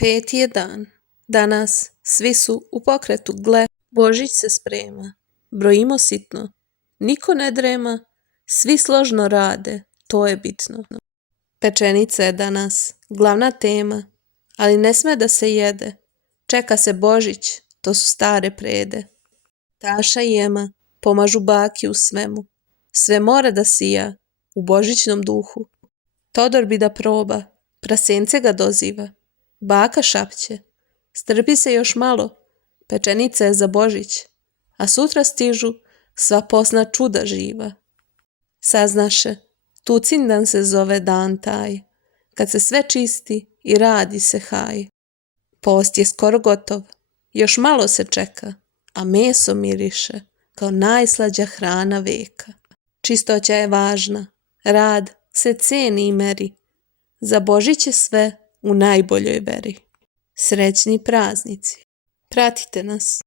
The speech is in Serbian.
Peti je dan. Danas svi su u pokretu, gle, Božić se sprema. Brojimo sitno, niko ne drema, svi složno rade, to je bitno. Pečenica je danas glavna tema, ali ne sme da se jede. Čeka se Božić, to su stare prede. Taša i Ema pomažu baki u svemu. Sve mora da sija u božićnom duhu. Todor bi da proba, prasence ga doziva. Baka šapće, strpi se još malo, pečenica je za Božić, a sutra stižu sva posna čuda živa. Saznaše, Tucindan se zove dan taj, kad se sve čisti i radi se haj. Post je skoro gotov, još malo se čeka, a meso miriše kao najslađa hrana veka. Čistoća je važna, rad se ceni i meri, za Božić je sve u najboljoj veri. Srećni praznici. Pratite nas.